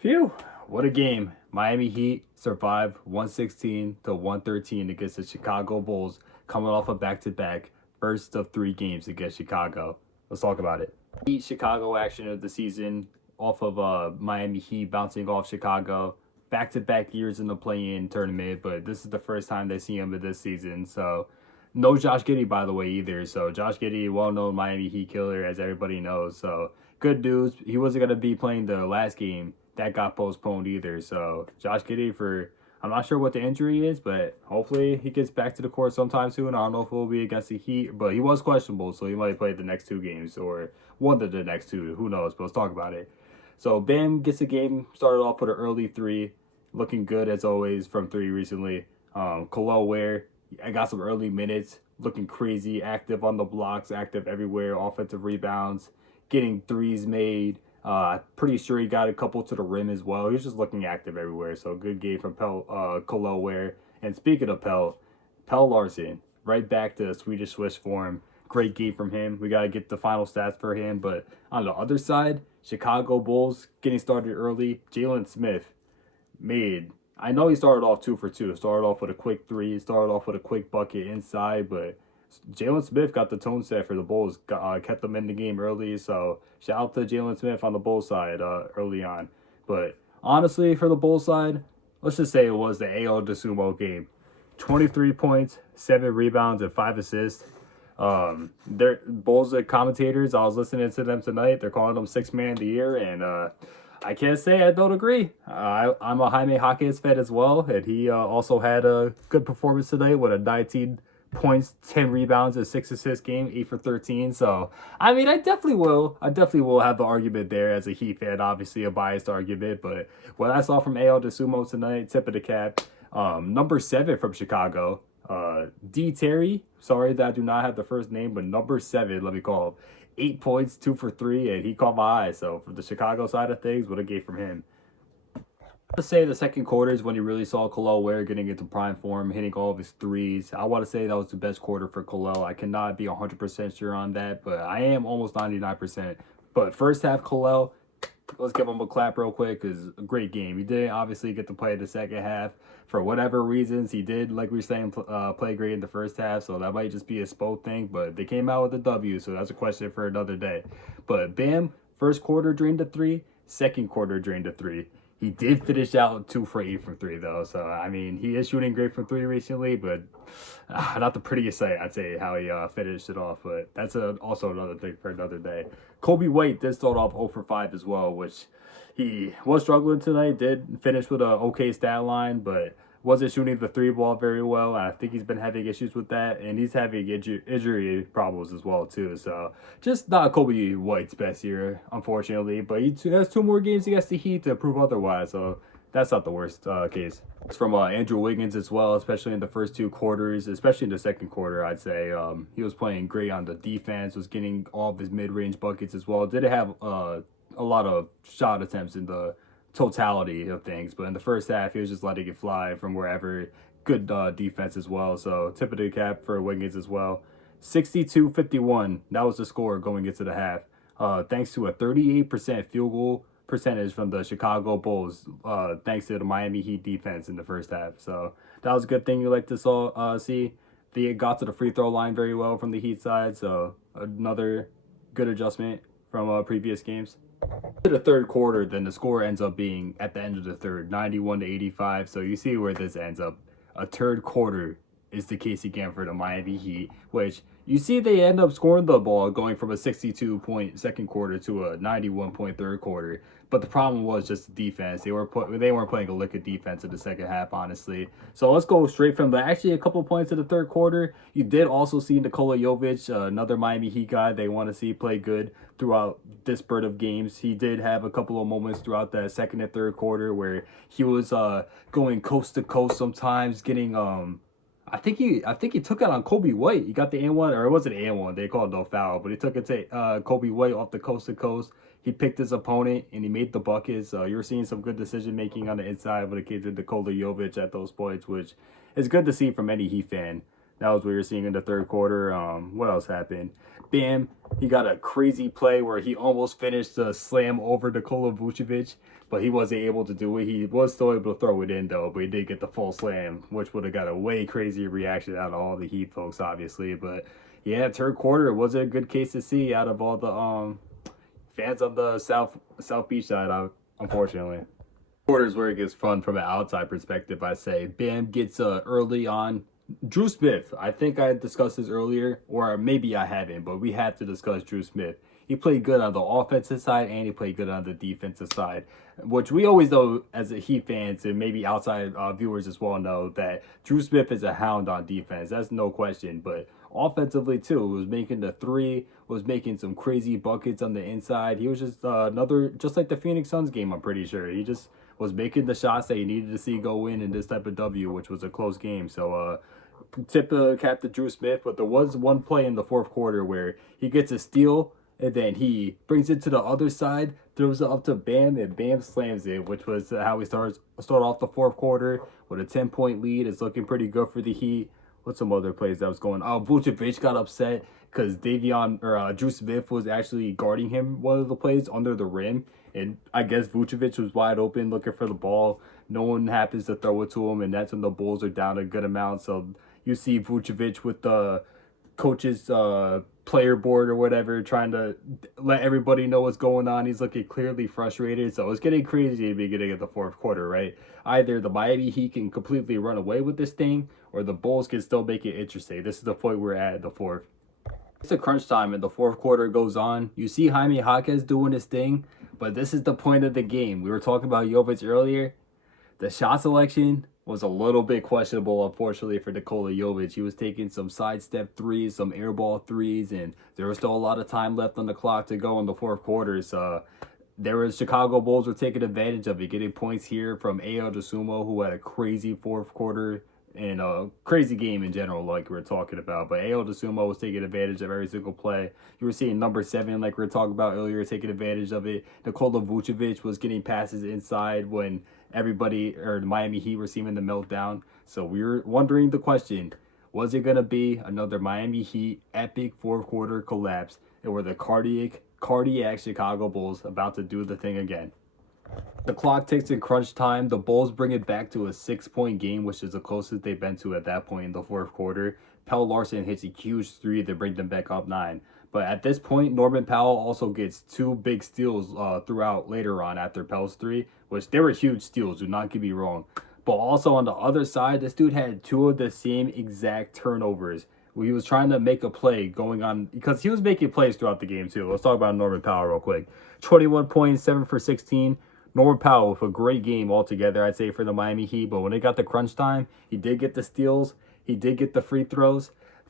Phew, what a game. Miami Heat survived 116-113 against the Chicago Bulls, coming off a back-to-back first of three games against Chicago. Let's talk about it. Heat Chicago action of the season off of Miami Heat bouncing off Chicago. Back-to-back years in the play-in tournament, but this is the first time they see him in this season. So no Josh Giddey, by the way, either. So Josh Giddey, well-known Miami Heat killer, as everybody knows. So good news. He wasn't going to be playing the last game. That got postponed either. So Josh Giddey I'm not sure what the injury is, but hopefully he gets back to the court sometime soon. I don't know if it will be against the Heat, but he was questionable, so he might play the next two games or one of the next two. Who knows? But let's talk about it. So Bam gets the game started off with an early three, looking good as always from three recently. Kelowna Ware, I got some early minutes, looking crazy, active on the blocks, active everywhere, offensive rebounds, getting threes made. Pretty sure he got a couple to the rim as well. He was just looking active everywhere. So good game from Kelowna Ware. And speaking of Pelle Larsson, right back to Swedish Swiss form. Great game from him. We got to get the final stats for him. But on the other side, Chicago Bulls getting started early. Jalen Smith made. I know he started off 2 for 2. Started off with a quick three. Started off with a quick bucket inside, but Jalen Smith got the tone set for the Bulls. Kept them in the game early. So shout out to Jalen Smith on the Bulls side early on. But honestly, for the Bulls side, let's just say it was the Ayo Dosunmu game. 23 points, 7 rebounds, and 5 assists. They're Bulls commentators. I was listening to them tonight. They're calling him Sixth Man of the Year, and I can't say I don't agree. I'm a Jaime Jaquez fan as well, and he also had a good performance tonight with a 19 points, 10 rebounds, and 6 assists game, 8 for 13. So, I mean, I definitely will. I definitely will have the argument there as a Heat fan, obviously a biased argument. But what I saw from Ayo Dosunmu tonight, tip of the cap. Number 7 from Chicago, D. Terry. Sorry that I do not have the first name, but number 7, let me call him. 8 points, 2 for 3, and he caught my eye. So, from the Chicago side of things, what a game from him. To say the second quarter is when you really saw Kelowna Ware getting into prime form, hitting all of his threes. I want to say that was the best quarter for Kelowna. I cannot be 100% sure on that, but I am almost 99%. But first half Kelowna, let's give him a clap real quick because a great game. He didn't obviously get to play the second half for whatever reasons. He did, like we were saying, play great in the first half, so that might just be a SPO thing. But they came out with a W, so that's a question for another day. But Bam, first quarter drained a three, second quarter drained a three. He did finish out 2 for 8 from three, though. So, I mean, he is shooting great from three recently, but not the prettiest sight, I'd say, how he finished it off. But that's also another thing for another day. Coby White did start off 0 for 5 as well, which he was struggling tonight. Did finish with an okay stat line, but wasn't shooting the three ball very well. I think he's been having issues with that, and he's having injury problems as well too. So just not Coby White's best year, unfortunately. But he has 2 more games against the Heat to prove otherwise. So that's not the worst case. It's from Andrew Wiggins as well, especially in the first 2 quarters, especially in the second quarter. I'd say he was playing great on the defense, was getting all of his mid-range buckets as well. Did have a lot of shot attempts in the totality of things, but in the first half, he was just letting it fly from wherever. Good defense as well. So tip of the cap for Wiggins as well. 62-51. That was the score going into the half. Thanks to a 38% field goal percentage from the Chicago Bulls, thanks to the Miami Heat defense in the first half. So that was a good thing you like to see. They got to the free throw line very well from the Heat side, so another good adjustment from previous games. To the third quarter, then the score ends up being at the end of the third, 91-85. So you see where this ends up. A third quarter is the case again for the Miami Heat, which you see they end up scoring the ball, going from a 62-point second quarter to a 91-point third quarter. But the problem was just the defense. They weren't playing a lick of defense in the second half, honestly. So let's go straight from the actually a couple points in the third quarter. You did also see Nikola Jovic, another Miami Heat guy they want to see play good throughout this spurt of games. He did have a couple of moments throughout that second and third quarter where he was going coast to coast sometimes, getting I think he took it on Coby White. He got the N1, or it wasn't N1. They called it no foul, but he took it to Coby White off the coast to coast. He picked his opponent and he made the buckets. You're seeing some good decision making on the inside when it came to Nikola Jovic at those points, which is good to see from any Heat fan. That was what you're seeing in the third quarter. What else happened? Bam, he got a crazy play where he almost finished the slam over Nikola Vucevic, but he wasn't able to do it. He was still able to throw it in though, but he did get the full slam, which would have got a way crazier reaction out of all the Heat folks, obviously. But yeah, third quarter, it was a good case to see out of all the fans on the South Beach side, unfortunately. Quarters where it gets fun from an outside perspective, I say. Bam gets early on. Drew Smith, I think I discussed this earlier, or maybe I haven't, but we have to discuss Drew Smith. He played good on the offensive side and he played good on the defensive side, which we always know as a Heat fans and maybe outside viewers as well know that Drew Smith is a hound on defense. That's no question, but offensively too, was making the three, was making some crazy buckets on the inside. He was just another, just like the Phoenix Suns game, I'm pretty sure. He just was making the shots that he needed to see go in this type of W, which was a close game. So, tip of cap to Drew Smith, but there was one play in the fourth quarter where he gets a steal and then he brings it to the other side, throws it up to Bam, and Bam slams it, which was how we start off the fourth quarter with a 10-point lead. It's looking pretty good for the Heat. What's some other plays that was going? Oh, Vucevic got upset because Drew Smith was actually guarding him one of the plays under the rim, and I guess Vucevic was wide open looking for the ball. No one happens to throw it to him, and that's when the Bulls are down a good amount. So you see Vucevic with the coach's player board or whatever, trying to let everybody know what's going on. He's looking clearly frustrated. So it's getting crazy at the beginning of the fourth quarter, right? Either the Miami Heat can completely run away with this thing, or the Bulls can still make it interesting. This is the point we're at in the fourth. It's a crunch time and the fourth quarter goes on. You see Jaime Jaquez doing his thing, but this is the point of the game. We were talking about Jovic earlier. The shot selection was a little bit questionable, unfortunately, for Nikola Jovic. He was taking some sidestep threes, some airball threes, and there was still a lot of time left on the clock to go in the fourth quarter. So there was Chicago Bulls were taking advantage of it, getting points here from Ayo Dosunmu, who had a crazy fourth quarter and a crazy game in general, like we were talking about. But Ayo Dosunmu was taking advantage of every single play. You were seeing number 7, like we were talking about earlier, taking advantage of it. Nikola Vucevic was getting passes inside when everybody or the Miami Heat were seeing the meltdown. So we were wondering the question, was it going to be another Miami Heat epic fourth quarter collapse? And were the cardiac Chicago Bulls about to do the thing again? The clock ticks in crunch time. The Bulls bring it back to a 6-point game, which is the closest they've been to at that point in the fourth quarter. Pelle Larsson hits a huge 3 to bring them back up 9. But at this point, Norman Powell also gets 2 big steals throughout later on after Pelle's 3, which they were huge steals, do not get me wrong. But also on the other side, this dude had 2 of the same exact turnovers. He was trying to make a play going on, because he was making plays throughout the game too. Let's talk about Norman Powell real quick. 21 points, 7 for 16. Norman Powell with a great game altogether, I'd say, for the Miami Heat. But when it got to crunch time, he did get the steals. He did get the free throws.